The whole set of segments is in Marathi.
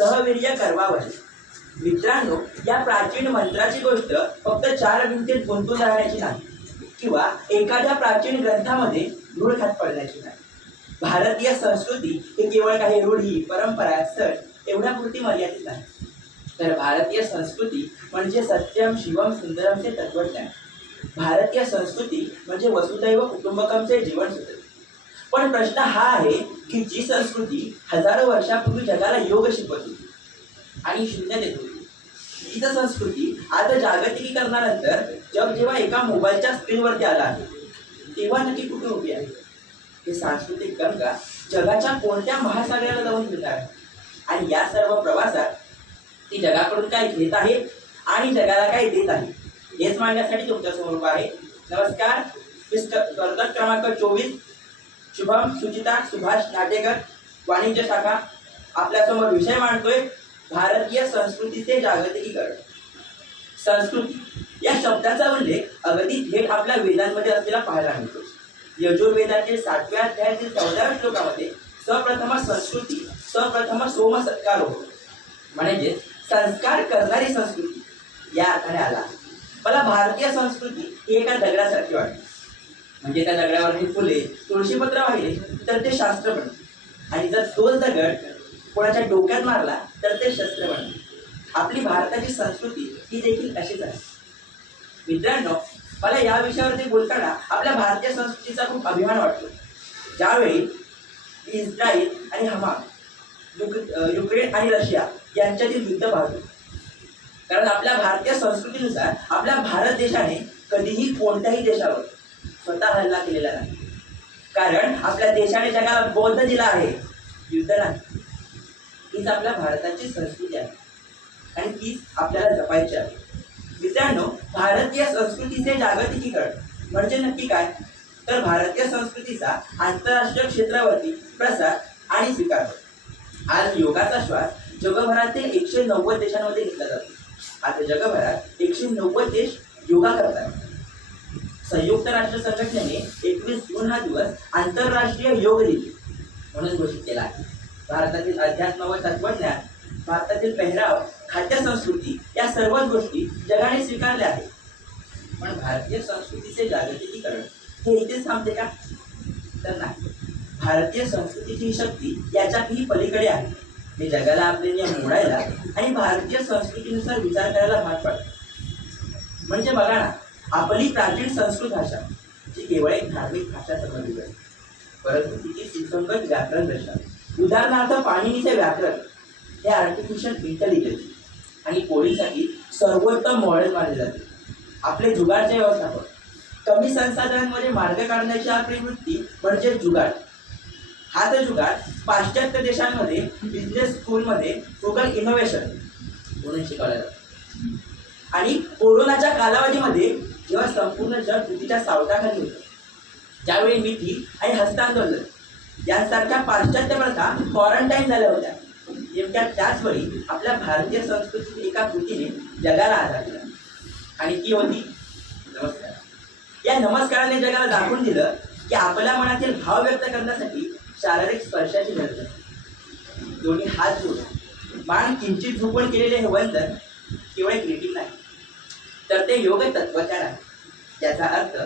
सहवीर्य करवावं। मित्रांनो, या प्राचीन मंत्राची गोष्ट फक्त चार भिंतीत गुंतून राहण्याची नाही किंवा एखाद्या प्राचीन ग्रंथामध्ये धूळ खात पडण्याची नाही. भारतीय संस्कृती ही केवळ काही रूढी, परंपरा, सण एवढ्यापुरती मर्यादित नाही, तर भारतीय संस्कृती म्हणजे सत्यम शिवम सुंदरमचे तत्वज्ञान. भारतीय संस्कृती म्हणजे वसुदैव कुटुंबकमचे जीवनसूत्र. पण प्रश्न हा आहे की जी संस्कृती हजारो वर्षापूर्वी जगाला योग शिकवत होती आणि शून्य देत होती, तीच संस्कृती आता जागतिकीकरणानंतर जग जेव्हा एका मोबाईलच्या स्क्रीनवरती आला आहे तेव्हा नक्की कुठे उभी आहे? हे सांस्कृतिक गंगा जगाच्या कोणत्या महासागराला जाऊन फिरणार आहे आणि या सर्व प्रवासात ती जगाकडून काय घेत आहे आणि जगाला काय देत आहे हेच मांडण्यासाठी तुमच्यासमोर उभा आहे. नमस्कार. स्पर्धक क्रमांक 24 शुभम सुचिता सुभाष नाटेकर, वाणिज्य शाखा. आपल्यासमोर विषय मांडतोय भारतीय संस्कृतीचे जागतिकीकरण. संस्कृती या शब्दाचा उल्लेख अगदी थेट आपल्या वेदांमध्ये असलेला पाहायला मिळतो. यजुर्वेदातील 7व्या अध्यायातील 14व्या श्लोकामध्ये सप्रथम संस्कृती सप्रथम सोम सत्कार होतो, म्हणजे संस्कार करणारी संस्कृती या अर्थाने आला. मला भारतीय संस्कृती ही एका दगडासारखी वाटते. म्हणजे त्या दगडावरती फुले तुळशीपत्र वाहिले तर ते शास्त्र बनते, आणि जर तोच दगड कोणाच्या डोक्यात मारला तर ते शस्त्र बनते. आपली भारताची संस्कृती ही देखील अशीच आहे. मित्रांनो, मला या विषयावरती बोलताना आपल्या भारतीय संस्कृतीचा खूप अभिमान वाटतो. ज्यावेळी इस्रायल आणि हमास, युक्रेन आणि रशिया यांच्यातील युद्ध पाहतो, कारण आपल्या भारतीय संस्कृतीनुसार आपल्या भारत देशाने कधीही कोणत्याही देशावर स्वतः हल्ला केलेला नाही, कारण आपल्या देशाने जगाला बौद्ध दिला आहे, युद्ध नाही. हीच आपल्या भारताची संस्कृती आहे आणि तीच आपल्याला जपायची आहे. मित्रांनो, भारतीय संस्कृतीचे जागतिकीकरण म्हणजे नक्की काय? तर भारतीय संस्कृतीचा आंतरराष्ट्रीय क्षेत्रावरती प्रसार आणि स्वीकार. आज योगाचा श्वास जगभरातील 190 देशांमध्ये घेतला जातो. आता जगभरात 190 देश योगा करतात. संयुक्त राष्ट्र संघटनेने 21 जून हा दिवस आंतरराष्ट्रीय योग दिन म्हणून घोषित केला आहे. भारतातील अध्यात्म व तत्वज्ञान, भारतातील पेहराव, खाद्य संस्कृती या सर्वच गोष्टी जगाने स्वीकारल्या आहेत. पण भारतीय संस्कृतीचे जागतिकीकरण हे इथेच थांबते का? तर नाही. भारतीय संस्कृतीची ही शक्ती याच्याही पलीकडे आहे. हे जगाला आपले नियम मोडायला आणि भारतीय संस्कृतीनुसार विचार करायला भाग पाडते. म्हणजे बघा ना, आपली प्राचीन संस्कृत भाषा जी केवळ एक धार्मिक भाषा समजली जाते, परंतु तिची सुसंगत व्याकरण रचना, उदाहरणार्थ पाणिनीचे व्याकरण हे आर्टिफिशियल इंटेलिजन्स आणि कोडिंगसाठी सर्वोत्तम मॉडेल मानले जाते. आपले जुगाडचे व्यवस्थापन, कमी संसाधनांमध्ये मार्ग काढण्याची आपली वृत्ती म्हणजे जुगाड. हाच जुगाड पाश्चात्य देशांमध्ये बिझनेस स्कूलमध्ये गुगल इनोव्हेशन म्हणून शिकवला जातो. आणि कोरोनाच्या कालावधीमध्ये जेव्हा संपूर्ण जग भीतीच्या सावटाखाली होतं, त्यावेळी मिठी आणि हस्तांदोलन यांसारख्या पाश्चात्य प्रथा क्वारंटाईन झाल्या होत्या. नेमक्या त्याचवेळी आपल्या भारतीय संस्कृतीच्या एका कृतीने जगाला आधार दिला, आणि ती होती नमस्कार. या नमस्काराने जगाला दाखवून दिलं की आपल्या मनातील भाव व्यक्त करण्यासाठी शारीरिक स्पर्शाची गरज आहे. दोन्ही हात जोडून मान किंचित झुकवून केलेले हे वंदन केवळ एक ग्रीटिंग नाही, तर ते योग तत्वज्ञान आहे. याचा अर्थ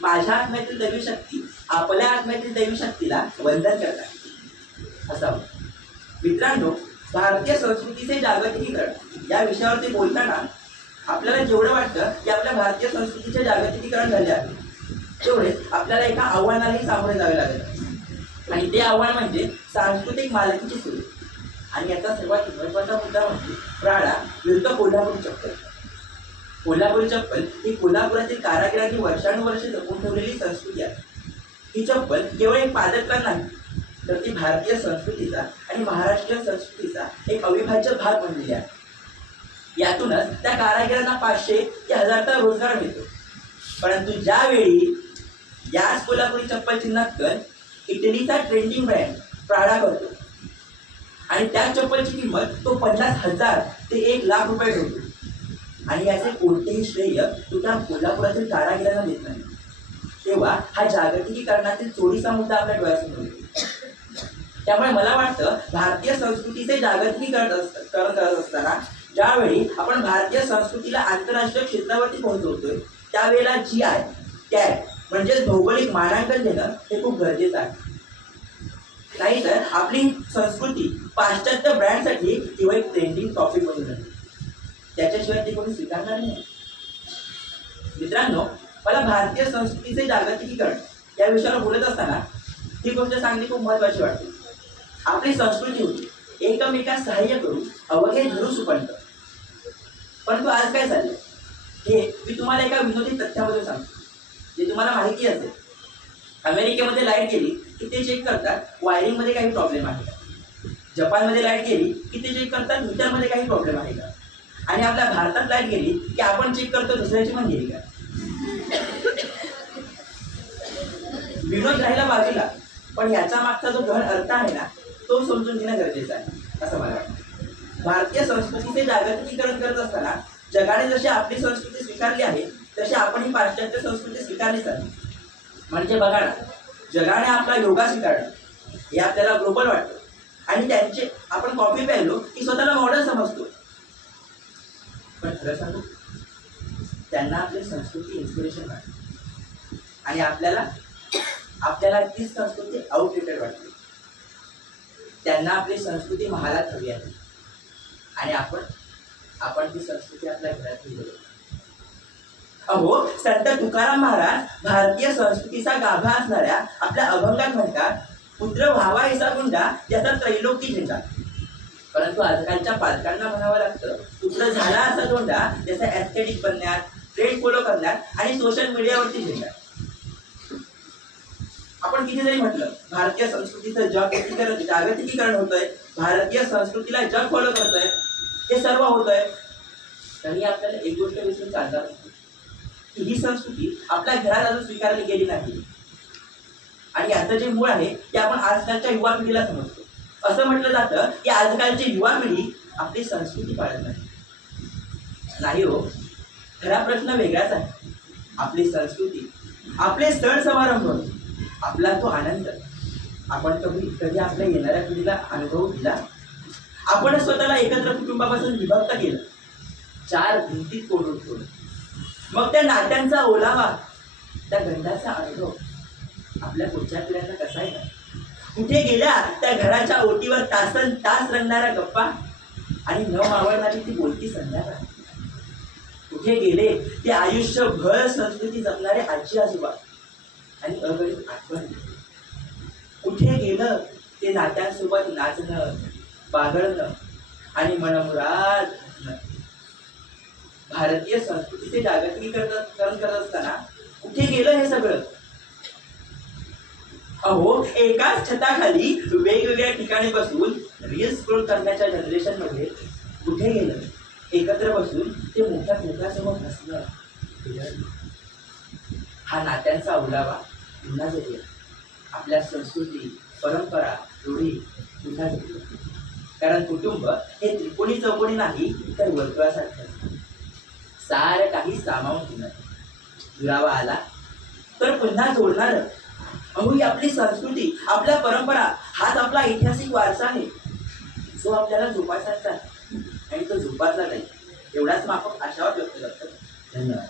माझ्या आत्म्यातील दैवी शक्ती आपल्या आत्म्यातील दैवी शक्तीला वंदन करतात असावं. मित्रांनो, भारतीय संस्कृतीचे जागतिकीकरण या विषयावरती बोलताना आपल्याला जेवढं वाटतं की आपल्या भारतीय संस्कृतीचे जागतिकीकरण झाले आहे, तेवढे आपल्याला एका आव्हानालाही सामोरे जावे लागेल, आणि ते आव्हान म्हणजे सांस्कृतिक मालकीची सुरू. आणि याचा सर्वात महत्त्वाचा मुद्दा म्हणजे प्राडा विरुद्ध कोल्हापुरी चप्पल. कोल्हापुरी चप्पल ही कोल्हापुरातील कारागिरांनी वर्षानुवर्षे जपून ठेवलेली संस्कृती आहे. ही चप्पल केवळ एक पादत्राण नाही, तर ती भारतीय संस्कृतीचा आणि महाराष्ट्रीयन संस्कृतीचा एक अविभाज्य भाग बनलेली आहे. यातूनच त्या कारागिरांना 500 ते 1000चा रोजगार मिळतो. परंतु ज्यावेळी याच कोल्हापुरी चप्पलची नक्कल इटलीचा ट्रेंडिंग ब्रँड प्राडा करतो आणि त्या चप्पलची किंमत तो 50,000 ते 1,00,000 रुपये ठेवतो, आणि याचे कोणतेही श्रेय तो त्या कोल्हापुरातील कारागिरांना देत नाही, तेव्हा हा जागतिकीकरणातील चोरीचा मुद्दा आपल्या डोळ्यासमोर येतो. त्यामुळे मला वाटतं भारतीय संस्कृतीचे जागतिकीकरण करत असताना ज्यावेळी आपण भारतीय संस्कृतीला आंतरराष्ट्रीय क्षेत्रावरती पोहोचवतोय त्यावेळेला GI टॅग म्हणजेच भौगोलिक मानांकन देणं हे खूप गरजेचं आहे. नाहीतर आपली संस्कृती पाश्चात्य ब्रँडसाठी किंवा एक ट्रेंडिंग टॉपिक बनून जाते, त्याच्याशिवाय ते कोणी स्वीकारणार नाही. मित्रांनो, मला भारतीय संस्कृतीचे जागतिकीकरण या विषयावर बोलत असताना ही गोष्ट सांगणे खूप महत्त्वाची वाटते. आपली संस्कृती होती एकमेकांना सहाय्य करून अवघे धरू सुपंत. परंतु आज काय चाललंय हे मी तुम्हाला एका विनोदी तथ्यामध्ये सांगतो, जे तुम्हाला माहिती असेल. अमेरिकेमध्ये लाईट गेली की ते चेक करतात वायरिंगमध्ये काही प्रॉब्लेम आहे का. जपानमध्ये लाईट गेली की ते चेक करतात मीटरमध्ये काही प्रॉब्लेम आहे का. आणि आपल्या भारतात लाईट गेली की आपण चेक करतो दुसऱ्याची पण गेली का. विनोद राहिला बाजूला, पण याचा मागचा जो गहन अर्थ आहे ना तो समजून घेणं गरजेचं आहे असं मला वाटतं. भारतीय संस्कृतीचे जागतिकीकरण करत असताना जगाने जशी आपली संस्कृती स्वीकारली आहे तशी आपण ही पाश्चात्य संस्कृती स्वीकारलीच आहे. म्हणजे बघा ना, जगाने आपला योगा स्वीकारला हे आपल्याला ग्लोबल वाटतं आणि त्यांचे आपण कॉफी प्यायलो की स्वतःला मॉडर्न समजतो. पण खरं सांगू, त्यांना आपली संस्कृती इन्स्पिरेशन वाटते आणि आपल्याला तीच संस्कृती आउटडेटेड वाटते. त्यांना आपली संस्कृती महालात हवी आहे आणि आपण ती संस्कृती आपल्या घरात ठेवली. अहो, संत तुकाराम महाराज भारतीय संस्कृतीचा गाभा असणाऱ्या आपल्या अभंगात म्हणतात, पुत्र व्हावा ऐसा गुंडा ज्याचा त्रैलोकी झेंडा. परंतु आजकालच्या पालकांना म्हणावं लागतं, पुत्र झाला असा दोंडा ज्याचा ॲस्थेटिक बनण्यात, ट्रेंड फॉलो करण्यात आणि सोशल मीडियावरती झेंडा. आपण किती जरी म्हटलं भारतीय संस्कृतीचं जागतिकीकरण होतंय, भारतीय संस्कृतीला जग फॉलो करतोय, हे सर्व होतंय, तरी आपल्याला एक गोष्ट विसरून चालणार नाही की ही संस्कृती आपल्या घरात अजून स्वीकारली गेली नाही. आणि याचं जे मूळ आहे ते आपण आजकालच्या युवा पिढीला समजतो. असं म्हटलं जातं की आजकालची युवा पिढी आपली संस्कृती पाळत नाही हो. खरा प्रश्न वेगळाच आहे. आपली संस्कृती, आपले सण समारंभ, आपला तो आनंद आपण कधी आपल्या येणाऱ्या पिढीला अनुभव दिला. आपण स्वतःला एकत्र कुटुंबापासून विभक्त केलं, 4 भिंतीत कोंडून ठेवलं. मग त्या नात्यांचा ओलावा, त्या गंधाचा अनुभव आपल्या पुढच्या पिढ्यांना कसा आहे ना. कुठे गेल्या त्या घराच्या ओटीवर तासन तास रंगणाऱ्या गप्पा आणि न मावळणारी ती बोलती संध्याकाळ. कुठे गेले ते आयुष्यभर संस्कृती जपणारे आजी आजोबा आणि अगणित आठवण. कुठे गेलं ते नात्यांसोबत नाचणं, बागडणं आणि मनमुराद हसणं. भारतीय संस्कृतीचे जागतिकीकरण करत असताना कुठे गेलं हे सगळं. अहो, एकाच छताखाली वेगवेगळ्या ठिकाणी बसून रील्स स्क्रोल करण्याच्या जनरेशन मध्ये कुठे गेलं एकत्र बसून ते मोठ्या लोकांसमोर हसणं. हा नात्यांचा ओलावा पुन्हा जगेल. आपल्या संस्कृती, परंपरा, रूढी पुन्हा जगेल. कारण कुटुंब हे त्रिकोणी चौकोनी नाही तर वर्तुळासारखं. सारं काही सामावून घेणं. दुरावा आला तर पुन्हा जोडणार. अहो, ही आपली संस्कृती, आपल्या परंपरा, हाच आपला ऐतिहासिक वारसा आहे जो आपल्याला जोपासायचा आणि तो जोपासला जाईल. एवढाच आपण आशावाद व्यक्त करतो. धन्यवाद.